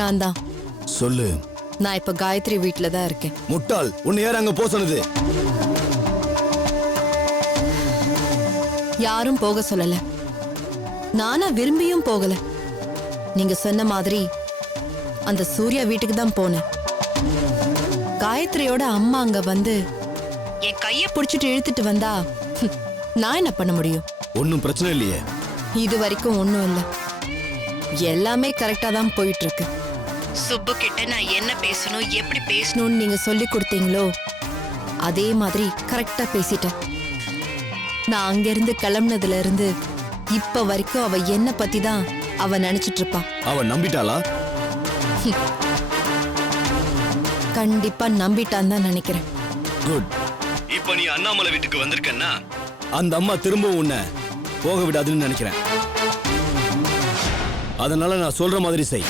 நான் தான். சொல்லு. நான் இப்ப காயத்ரி வீட்டுல தான் இருக்கேன். முட்டாள், உன்னை யார் அங்க போக சொன்னது? யாரும் போக சொல்லல, நானா விரும்பியும் போகல. நீங்க சொன்ன மாதிரி அந்த சூர்யா வீட்டுக்கு தான் போனேன். காயத்ரியோட அம்மா அங்க வந்து என் கைய புடிச்சிட்டு இழுத்துட்டு வந்தா நான் என்ன பண்ண முடியும்? ஒன்னும் பிரச்சனை இல்லையே. இது வரைக்கும் ஒண்ணும் இல்ல, எல்லாமே கரெக்டா தான் போயிட்டு இருக்கு. சுப்பு கிட்ட நான் என்ன பேசணும், எப்படி பேசணும்னு நீங்க சொல்லி கொடுத்தீங்களோ அதே மாதிரி கரெக்டா பேசிட்டேன். நான் அங்கிருந்து கிளம்புனதுல இருந்து இப்ப வரைக்கும் அவ என்ன பத்தி தான் அவ நினைச்சிட்டு இருப்பா. அவ நம்பிட்டாளா? கண்டிப்பா நம்பிட்டான்னு தான் நினைக்கிறேன். குட். இப்ப நீ அண்ணாமலை வீட்டுக்கு வந்திருக்கன்னா அந்த அம்மா திரும்பவும் உன்னை போக விடாதுன்னு நினைக்கிறேன். அதனால நான் சொல்ற மாதிரி செய்.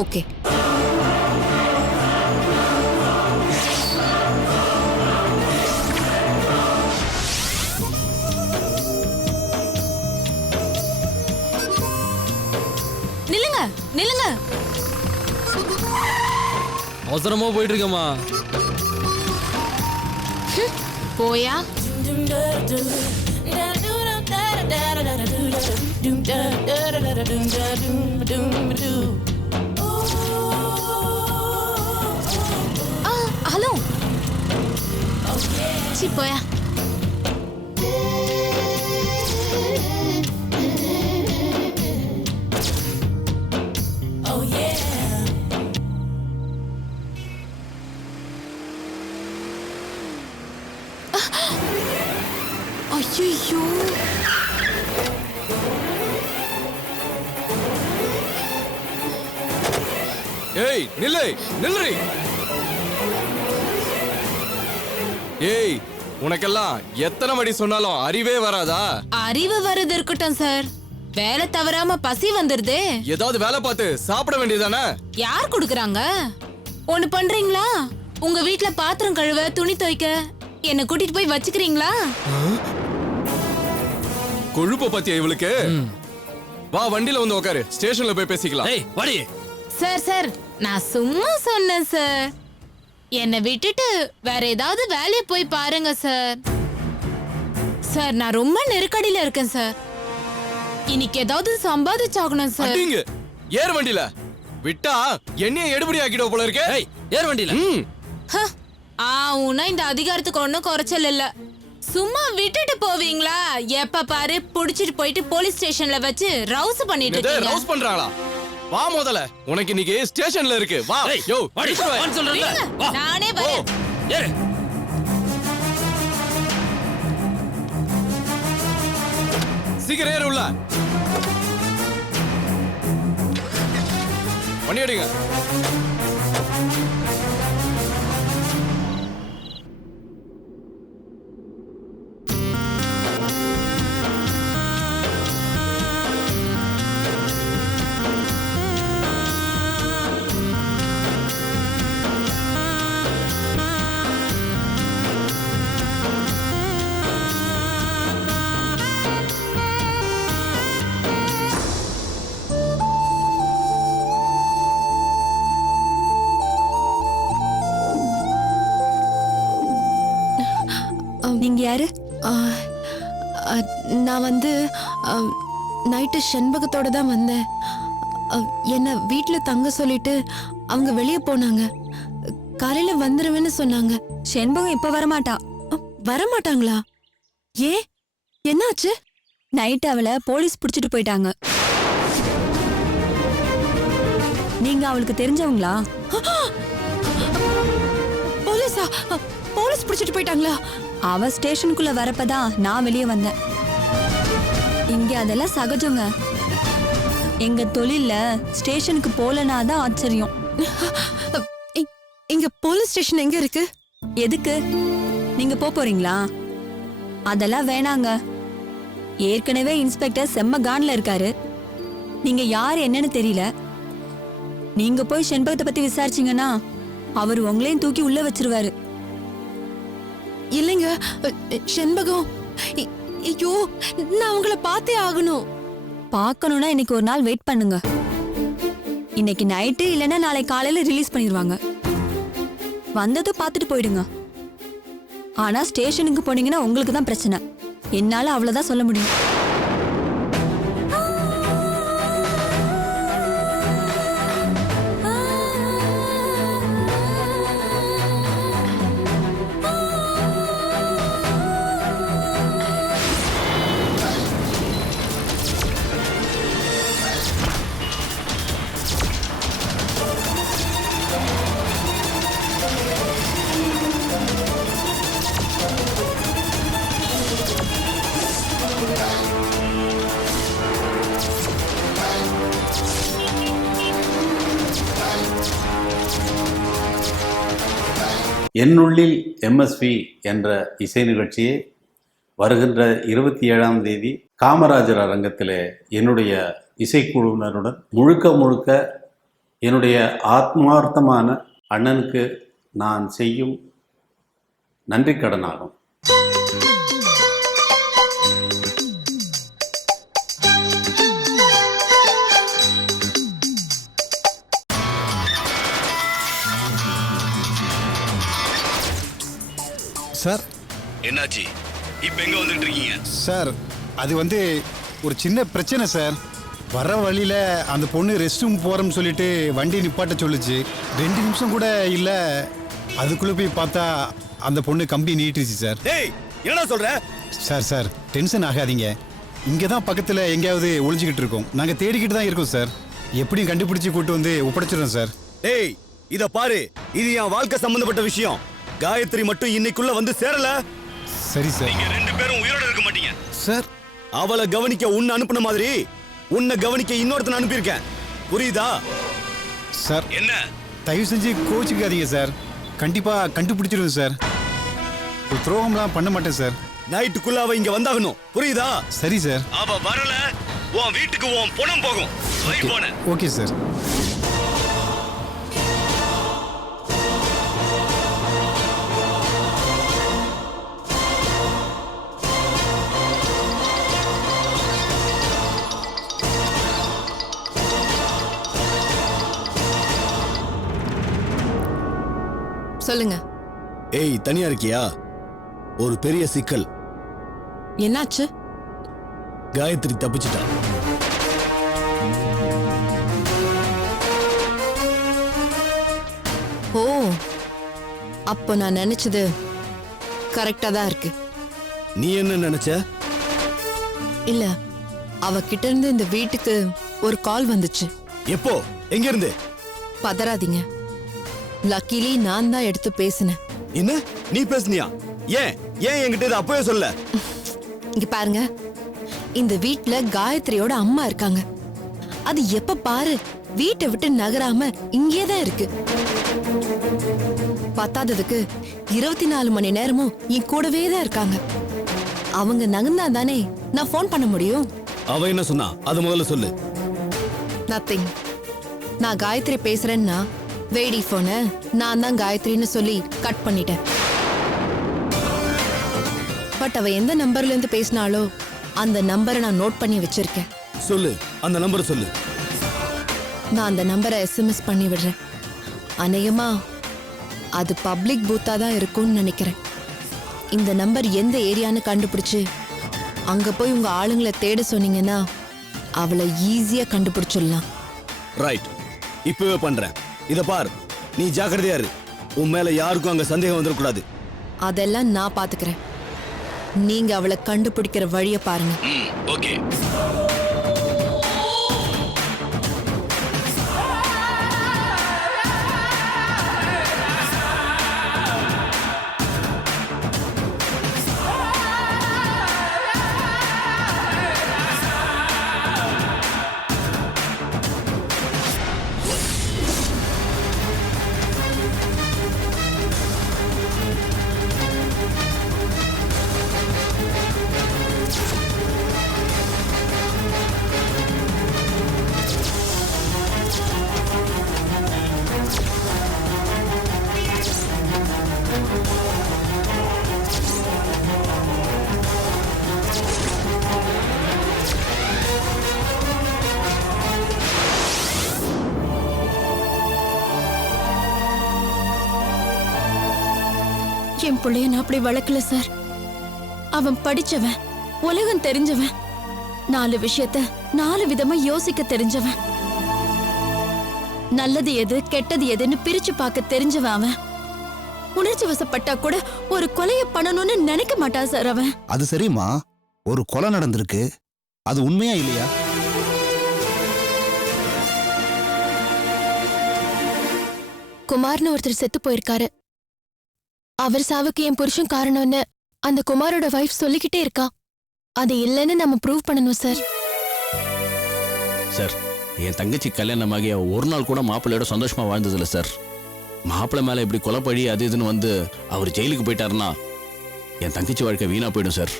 ஓகே. நில்லுங்க நில்லுங்க. அவசரமா போயிட்டு இருக்கேம்மா. போயா. ஹலோ. சி போயா. ஐயோ. ஏய் நில்லு நில்லுறி. ஏய் உனக்கெல்லாம் எத்தனை மணி சொன்னாலும் அறிவே வராதா? அறிவு வருது இருக்கட்டும் சார், வேலை தவறாம பசி வந்துருதே. ஏதாவது வேலை பார்த்து சாப்பிட வேண்டியதானே? யார் குடுக்குறாங்க? ஒண்ணு பண்றீங்களா? உங்க வீட்ல பாத்திரம் கழுவ, துணி துவைக்க என்ன கூட்டிட்டு போய் வச்சுக்கிறீங்களா? கொழுப்ப பத்தியா இவளுக்கு? வா வண்டியில வந்து உட்காரு, ஸ்டேஷன்ல போய் பேசிக்கலாம். ஏய் வாடி. சார் சார் நான் சும்மா சொன்னேன் சார். என்னை விட்டுட்டு வேற ஏதாவது வேலையை போய் பாருங்க சார். சார் நான் ரொம்ப நெருக்கடியில இருக்கேன் சார். இன்னைக்கு ஏதாவது சம்பாதிச்சாகணும் சார். அடிங்க ஏர் வண்டியில விட்டா என்னைய எடுபடி ஆக்கிடுவ போல இருக்கே. ஏய் ஏர் வண்டியில. உன்னா இந்த அதிகாரத்துக்கு ஒன்னும் குறைச்சல் இல்ல. சும்மா விட்டுட்டு போவீங்களா? எப்ப பாரு புடிச்சிட்டு போயிட்டு போலீஸ் ஸ்டேஷன்ல வச்சு ரவுஸ் பண்ணிட்டு இருக்கீங்க. ரவுஸ் பண்றாங்களா? வா முதல்ல, உனக்கு இன்னைக்கு ஸ்டேஷன்ல இருக்கு. வா. யோ வாடி வான்னு சொல்றேன்ல. வா. நானே வரேன். ஏறு. சீக்கிரம் ஏறு உள்ள. வண்டி எடுங்க. நீங்க யாரு? நான் வந்து நைட்டு செண்பகத்தோட தான் வந்தேன். என்ன வீட்டுல தங்க சொல்லிட்டு அவங்க வெளியே போனாங்க. காலையில வந்துருவேன்னு சொன்னாங்க. செண்பகம் இப்ப வரமாட்டா. வரமாட்டாங்களா? ஏ என்னாச்சு? நைட் அவளை போலீஸ் புடிச்சிட்டு போயிட்டாங்க. நீங்க அவளுக்கு தெரிஞ்சவங்களா? போலீஸா? போலீஸ் புடிச்சிட்டு போயிட்டாங்களா? அவ ஸ்டேஷனுக்குள்ள வரப்பதான் நான் வெளியே வந்தேன். இங்க அதெல்லாம் சகஜங்க. எங்க தொழில்ல ஸ்டேஷனுக்கு போலனாதான் ஆச்சரியம். இங்க போலீஸ் ஸ்டேஷன் எங்க இருக்கு? எதுக்கு? நீங்க போறீங்களா? அதெல்லாம் வேணாங்க. ஏற்கனவே இன்ஸ்பெக்டர் செம்ம கான்ல இருக்காரு. நீங்க யார் என்னன்னு தெரியல. நீங்க போய் செண்பகத்தை பத்தி விசாரிச்சீங்கன்னா அவர் உங்களையும் தூக்கி உள்ள வச்சிருவாரு. இல்லைங்க, செண்பகம், ஐயோ, நான் உங்களை பார்த்தே ஆகணும். பார்க்கணும்னா இன்னைக்கு ஒரு நாள் வெயிட் பண்ணுங்க. இன்னைக்கு நைட்டு இல்லைன்னா நாளை காலையில ரிலீஸ் பண்ணிடுவாங்க. வந்ததும் பார்த்துட்டு போயிடுங்க. ஆனா ஸ்டேஷனுக்கு போனீங்கன்னா உங்களுக்கு தான் பிரச்சனை. என்னால அவ்வளவுதான் சொல்ல முடியும். என்னுள்ளில் எம்எஸ்வி என்ற இசை நிகழ்ச்சியை வருகின்ற 27ஆம் தேதி காமராஜர் அரங்கத்திலே என்னுடைய இசைக்குழுவினருடன் முழுக்க என்னுடைய ஆத்மார்த்தமான அண்ணனுக்கு நான் செய்யும் நன்றி கடனாகும். சார், என்னாச்சு? இப்ப எங்க வந்துட்டு இருக்கீங்க? சார், அது ஒரு சின்ன பிரச்சனை சார். வர வழியில அந்த பொண்ணு ரெஸ்ட் ரூம் போறோம்னு சொல்லிட்டு வண்டி நிப்பாட்ட சொல்லுச்சு. 2 நிமிஷம் கூட இல்ல, அதுக்குள்ள போய் பார்த்தா அந்த பொண்ணு கம்பி நீட்டுச்சு சார். டேய், என்னடா சொல்ற? சார் டென்ஷன் ஆகாதீங்க. இங்கே தான் பக்கத்தில் எங்கேயாவது ஒளிஞ்சிக்கிட்டு இருக்கோம். நாங்கள் தேடிக்கிட்டு தான் இருக்கோம் சார். எப்படியும் கண்டுபிடிச்சி கூட்டு வந்து ஒப்படைச்சிடுறோம் சார். டேய், இத பாரு, இது என் வாழ்க்கை சம்பந்தப்பட்ட விஷயம். காயத்ரி மட்டும் இன்னைக்குள்ள வந்து சேரல, சரி சார். நீங்க 2 பேரும் உயிரோட இருக்க மாட்டீங்க சார். அவளை கவனிக்க உன்னை அனுப்புன மாதிரி உன்னை கவனிக்க இன்னொருத்தனை அனுப்பியிருக்கேன். புரியுதா? சார், என்ன? தயவு செஞ்சு கோச்சிக்காதீங்க சார். கண்டிப்பாக கண்டுபிடிச்சிடுவோம் சார். ஒரு துரோகம்லாம் பண்ண மாட்டேன் சார். நைட்டுக்குள்ள அவ இங்க வந்தாகணும். புரியுதா? சரி சார். அவ வரல, உன் வீட்டுக்கு உன் பணம் போகும். போன. Okay sir. சொல்லுங்க. ஏய், தனியா இருக்கியா? ஒரு பெரிய சிக்கல். என்னாச்சு? காயத்ரி தப்பிச்சிட்டா. ஓ, அப்போ நான் நினைச்சது கரெக்டா தான் இருக்கு. நீ என்ன நினைச்ச? இல்ல, அவகிட்ட இருந்து இந்த வீட்டுக்கு ஒரு கால் வந்துச்சு. எப்போ? எங்க இருந்து? பதறாதீங்க. லக்கிலி நான் தான் எடுத்து பேசினேன். என்ன? நீ பேசுனியா? ஏன் என்கிட்ட இதை அப்பவே சொல்ல? இங்க பாருங்க, இந்த வீட்ல காயத்ரியோட அம்மா இருக்காங்க. அது எப்ப பாரு வீட்டை விட்டு நகராம இங்கே தான் இருக்கு. பத்தாததுக்கு 24 மணி நேரமும் என் கூடவே தான் இருக்காங்க. அவங்க நகர்ந்தா தானே நான் ஃபோன் பண்ண முடியும். அவ என்ன சொன்னா? அது முதல்ல சொல்லு. நத்திங். நான் காயத்ரி பேசுறேன்னா வேடி போன நான் தான் காயத்ரின்னு சொல்லி கட் பண்ணிட்டேன். பட் அவ எந்த நம்பர்ல இருந்து பேசினாலோ அந்த நம்பரை நான் நோட் பண்ணி வச்சிருக்கேன். சொல்லு, அந்த நம்பர் சொல்லு. நான் அந்த நம்பரை SMS பண்ணி விடுறேன். அநேகமா அது பப்ளிக் பூத்தா தான் இருக்கும்னு நினைக்கிறேன். இந்த நம்பர் எந்த ஏரியான்னு கண்டுபிடிச்சு அங்க போய் உங்க ஆளுங்களை தேட சொன்னீங்கன்னா அவளை ஈஸியா கண்டுபிடிச்சிடலாம். ரைட், இப்பவே பண்றேன். இத பார், நீ ஜாக்கிரதையா இரு. உன் மேல யாருக்கும் அங்க சந்தேகம் வந்துடக்கூடாது. அதெல்லாம் நான் பாத்துக்கிறேன். நீங்க அவளை கண்டுபிடிக்கிற வழியை பாருங்க. ஓகே. என் பிள்ளைய நான் அப்படி வளர்க்கல சார். அவன் படிச்சவன், உலகம் தெரிஞ்சவன், 4 விஷயத்த 4 விதமா யோசிக்க தெரிஞ்சவன், நல்லது எது கெட்டது எதுன்னு பிரிச்சு பார்க்க தெரிஞ்சவன் அவன். உணர்ச்சி வசப்பட்டா கூட ஒரு கொலைய பண்ணணும்னு நினைக்க மாட்டான் சார் அவன். அது சரிம்மா, ஒரு கொலை நடந்திருக்கு, அது உண்மையா இல்லையா? குமார்னு ஒருத்தர் செத்து போயிருக்காரு. அவர் சாவுக்கு என் புருஷன் காரணம்னு அந்த குமாரோட வைஃப் சொல்லிக்கிட்டே இருக்கா. அது இல்லைன்னு நம்ம ப்ரூவ் பண்ணணும் சார். சார், என் தங்கச்சி கல்யாணமாகி ஒரு நாள் கூட மாப்பிள்ளையோட சந்தோஷமா வாழ்ந்ததில்ல சார். மாப்பிள்ளை மேல இப்படி கொலைப்பழி அது இதுன்னு வந்து அவர் ஜெயிலுக்கு போயிட்டாருன்னா என் தங்கச்சி வாழ்க்கை வீணா போயிடும் சார்.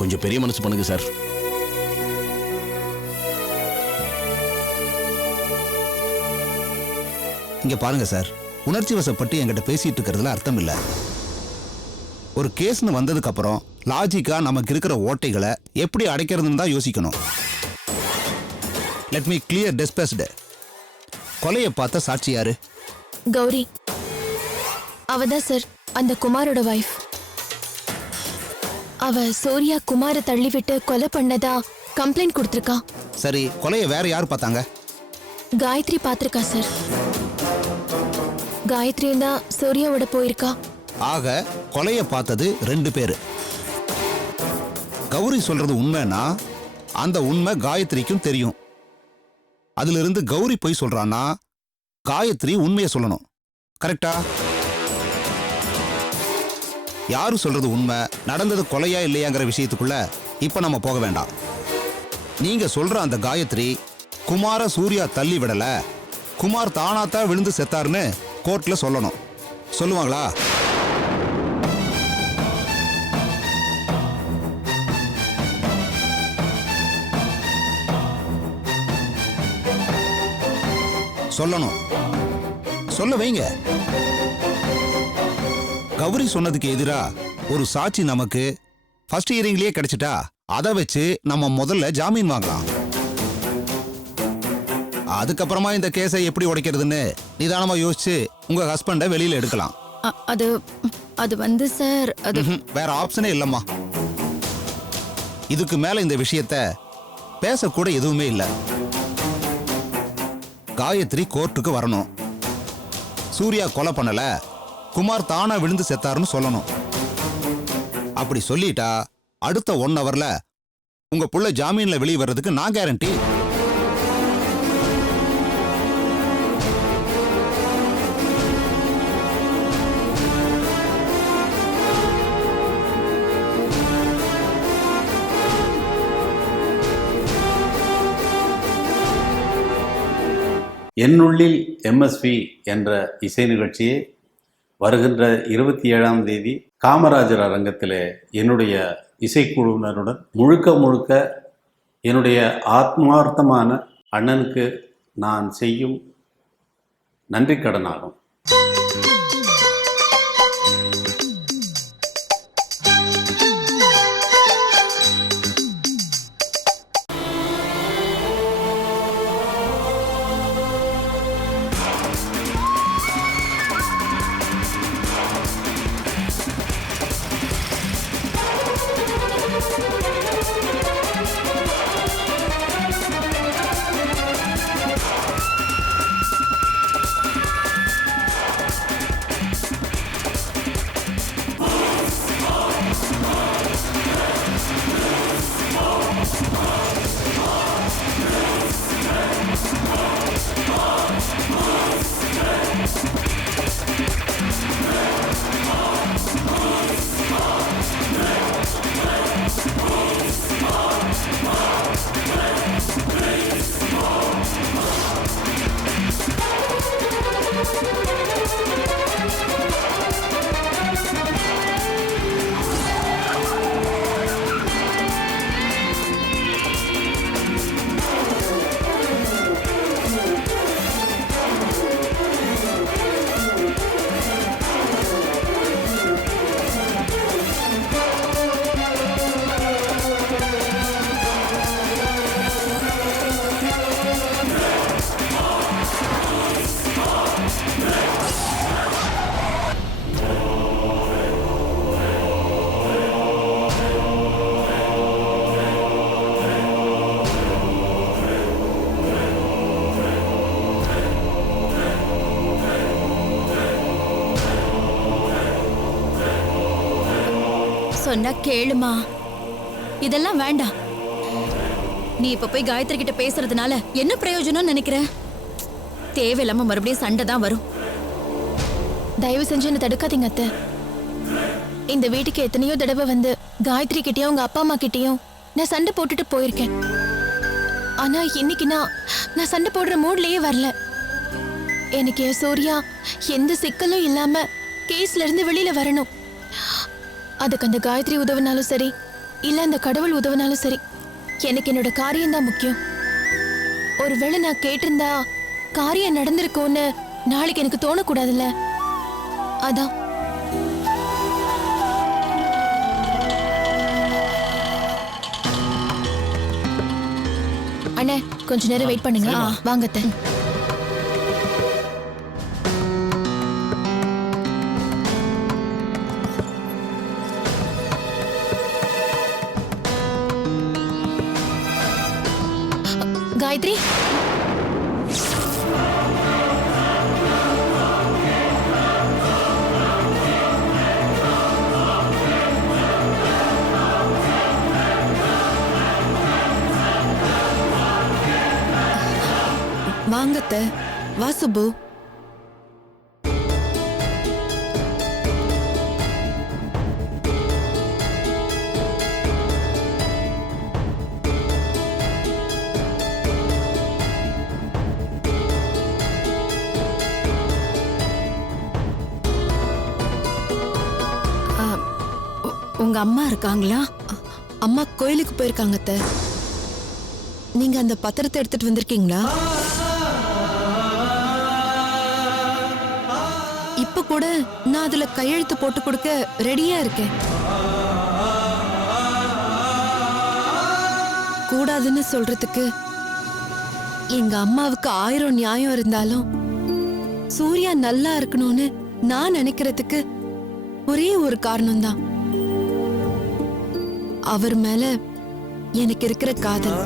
கொஞ்சம் பெரிய மனசு பண்ணுங்க சார். இங்க பாருங்க சார், உணர்ச்சி வசப்பட்டு என்கிட்ட பேசிட்டு இருக்கிறதுல அர்த்தம் இல்ல. ஒரு கேஸ்னு வந்ததுக்கு அப்புறம் லாஜிக்கா நமக்கு இருக்கிற ஓட்டைகளை எப்படி அடைக்கிறதுன்னு தான் யோசிக்கணும். Let me clear this first. கொலையை பார்த்த சாட்சி யாரு? கௌரி. அவதான் சார் அந்த குமாரோட வைஃப். அவ சூர்யா குமார தள்ளிவிட்டு கொலை பண்ணதா கம்ப்ளைண்ட் கொடுத்திருக்கா. சரி, கொலையை வேற யார் பார்த்தாங்க? காயத்ரி பார்த்திருக்கா சார். காயத்ரி தான் சூர்யாவோட போயிருக்கா. ஆக கொலையை பார்த்தது 2 பேரு. கௌரி சொல்றது உண்மைன்னா அந்த உண்மை காயத்ரிக்கும் தெரியும். அதுல இருந்து கௌரி போய் சொல்றான்னா காயத்ரி உண்மையை சொல்லணும். கரெக்டா? யாரு சொல்றது உண்மை, நடந்தது கொலையா இல்லையாங்கிற விஷயத்துக்குள்ள இப்ப நம்ம போக வேண்டாம். நீங்க சொல்ற அந்த காயத்ரி குமார சூர்யா தள்ளி விடல, குமார் தானாத்தான் விழுந்து செத்தாருன்னு கோர்ட்ல சொல்லணும். சொல்லுவாங்களா? சொல்லணும். சொல்ல வைங்க. கௌரி சொன்னதுக்கு எதிரா ஒரு சாட்சி நமக்கு ஃபர்ஸ்ட் ஹியரிங்லயே கிடைச்சிட்டா அதை வச்சு நம்ம முதல்ல ஜாமீன் வாங்கலாம். அதுக்கப்புறமா இந்த கேஸை எப்படி உடைக்கிறதுன்னு நிதானமா யோசிச்சு உங்க ஹஸ்பண்ட வெளியில எடுக்கலாம். அது வந்து சார், அது வேற ஆப்ஷனே இல்லம்மா. இதுக்கு மேல இந்த விஷயத்த பேசக்கூட எதுவுமே இல்லை. காயத்ரி கோர்ட்டுக்கு வரணும். சூர்யா கொலை பண்ணல, குமார் தானா விழுந்து செத்தாருன்னு சொல்லணும். அப்படி சொல்லிட்டா அடுத்த 1 ஹவர்ல உங்க புள்ள ஜாமீன்ல வெளியே வர்றதுக்கு நான் கேரண்டி. என்னுள்ளில் எம்எஸ்வி என்ற இசை நிகழ்ச்சியை வருகின்ற 27ஆம் தேதி காமராஜர் அரங்கத்திலே என்னுடைய இசைக்குழுவினருடன் முழுக்க என்னுடைய ஆத்மார்த்தமான அண்ணனுக்கு நான் செய்யும் நன்றி கடனாகும். சொன்னா கேளுமா. இதெல்லாம் வேண்டாம். நீ இப்ப போய் காயத்ரி கிட்ட பேசுறதுனால என்ன பிரயோஜனம் நினைக்கிற? தேவையில்லாம மறுபடியும் சண்டை தான் வரும். தயவு செஞ்சு என்ன தடுக்காதீங்க அத்தை. இந்த வீட்டுக்கு எத்தனையோ தடவை வந்து காயத்ரி கிட்டயும் உங்க அப்பா அம்மா கிட்டயும் நான் சண்டை போட்டுட்டு போயிருக்கேன். ஆனா இன்னைக்கு நான் சண்டை போடுற மூட்லயே வரல. எனக்கு என் சூர்யா எந்த சிக்கலும் இல்லாம கேஸ்ல இருந்து வெளியில வரணும். அதுக்கு அந்த காயத்ரி உதவினாலும் சரி, இல்ல அந்த கடவுள் உதவினாலும் சரி, எனக்கு என்னோட காரியம் தான் முக்கியம். ஒருவேளை நான் கேட்டிருந்தா காரியம் நடந்திருக்கும்னு நாளைக்கு எனக்கு தோணக்கூடாதுல்ல. அதான். அண்ணே, கொஞ்ச நேரம் வெயிட் பண்ணுங்க. வாங்க அத்தை. காயத்ரி, வாங்கத்த. வா சுப்பு. உங்க அம்மா இருக்காங்களா? அம்மா கோயிலுக்கு போயிருக்காங்க அத்தை. நீங்க அந்த பத்திரத்தை எடுத்துட்டு வந்திருக்கீங்களா? இப்ப கூட நான் அதுல கையெழுத்து போட்டு கொடுக்க ரெடியா இருக்கேன். கூடாதுன்னு சொல்றதுக்கு எங்க அம்மாவுக்கு 1000 நியாயம் இருந்தாலும் சூர்யா நல்லா இருக்கணும்னு நான் நினைக்கிறதுக்கு ஒரே ஒரு காரணம்தான். அவர் மேல எனக்கு இருக்கிற காதல்.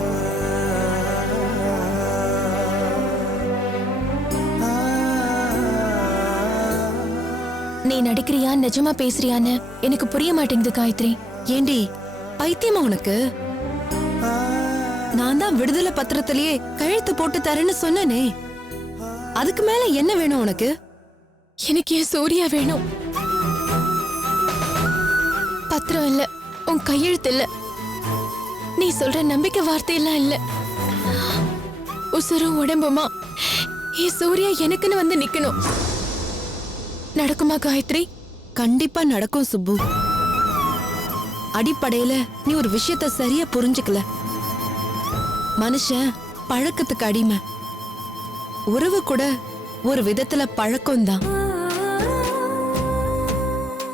நீ நடிக்கிறியா நிஜமா பேசுறியான்னு எனக்கு புரிய மாட்டேங்குது காயத்ரி. ஏண்டி பைத்தியமா உனக்கு? நான் தான் விடுதலை பத்திரத்திலேயே கையெழுத்து போட்டு தரேன்னு சொன்னனே. அதுக்கு மேல என்ன வேணும் உனக்கு? எனக்கு என் சூர்யா வேணும். பத்திரம் இல்ல, உன் கையெழுத்து இல்ல, நீ சொல்ற நம்பிக்கை வார்த்தையெல்லாம் இல்ல, உசுரும் உடம்புமா என் சூர்யா எனக்குன்னு வந்து நிக்கணும். நடக்குமா காயத்ரி? கண்டிப்பா நடக்கும் சுப்பு. அடிப்படையில நீ ஒரு விஷயத்த சரியா புரிஞ்சுக்கல. மனுஷன் பழக்கத்துக்கு அடிமை. உறவு கூட ஒரு விதத்துல பழக்கம்தான்.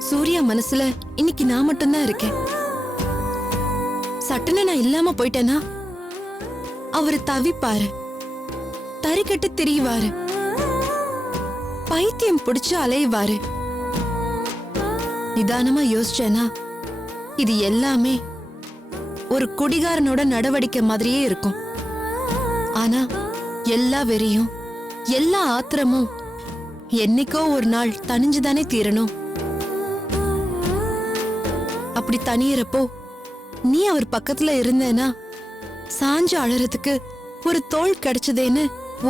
சூர்யா மனசுல இன்னைக்கு நான் மட்டும்தான் இருக்கேன். சட்டுன்னு நான் இல்லாம போயிட்டேனா அவரு தவிப்பாரு, தறிக்கட்டு திரிவாரு, பைத்தியம் பிடிச்சு அலைவாரு. நிதானமா யோசிச்சேனா இது எல்லாமே ஒரு குடிகாரனோட நடவடிக்கை மாதிரியே இருக்கும். ஆனா எல்லா வெறியும் எல்லா ஆத்திரமும் என்னைக்கோ ஒரு நாள் தனிஞ்சுதானே தீரணும். அப்படி தனியறப்போ நீ அவர் பக்கத்துல இருந்தேனா சாஞ்சு அழறதுக்கு ஒரு தோள் கிடைச்சதேன்னு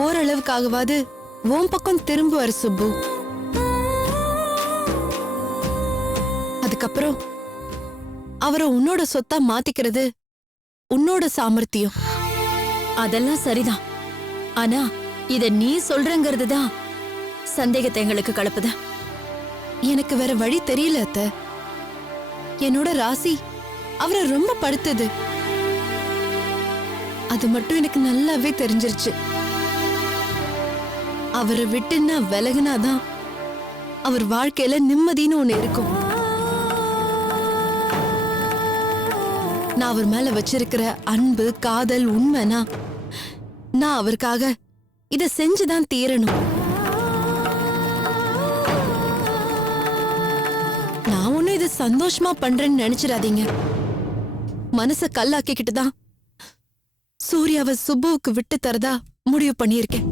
ஓரளவுக்காகவாது உன் பக்கம் திரும்புவார் சுப்பு. அதுக்கப்புறம் அவரை உன்னோட சொத்தா மாத்திக்கிறது உன்னோட சாமர்த்தியம். அதெல்லாம் சரிதான். ஆனா இத நீ சொல்றங்கிறது தான் சந்தேகத்தை எங்களுக்கு கலப்புத. எனக்கு வேற வழி தெரியல அத்த. என்னோட ராசி அவரை ரொம்ப படுத்தது. அது மட்டும் எனக்கு நல்லாவே தெரிஞ்சிருச்சு. அவரை விட்டு நான் விலகுனாதான் அவர் வாழ்க்கையில நிம்மதின்னு ஒண்ணு இருக்கும். நான் அவர் மேல வச்சிருக்கிற அன்பு காதல் உண்மைனா நான் அவருக்காக இத செஞ்சுதான் தீரணும். நான் ஒண்ணு இத சந்தோஷமா பண்றேன்னு நினைச்சிடாதீங்க. மனச கல்லாக்கிக்கிட்டு தான் சூர்யாவை சுப்புவுக்கு விட்டு தரதா முடிவு பண்ணியிருக்கேன்.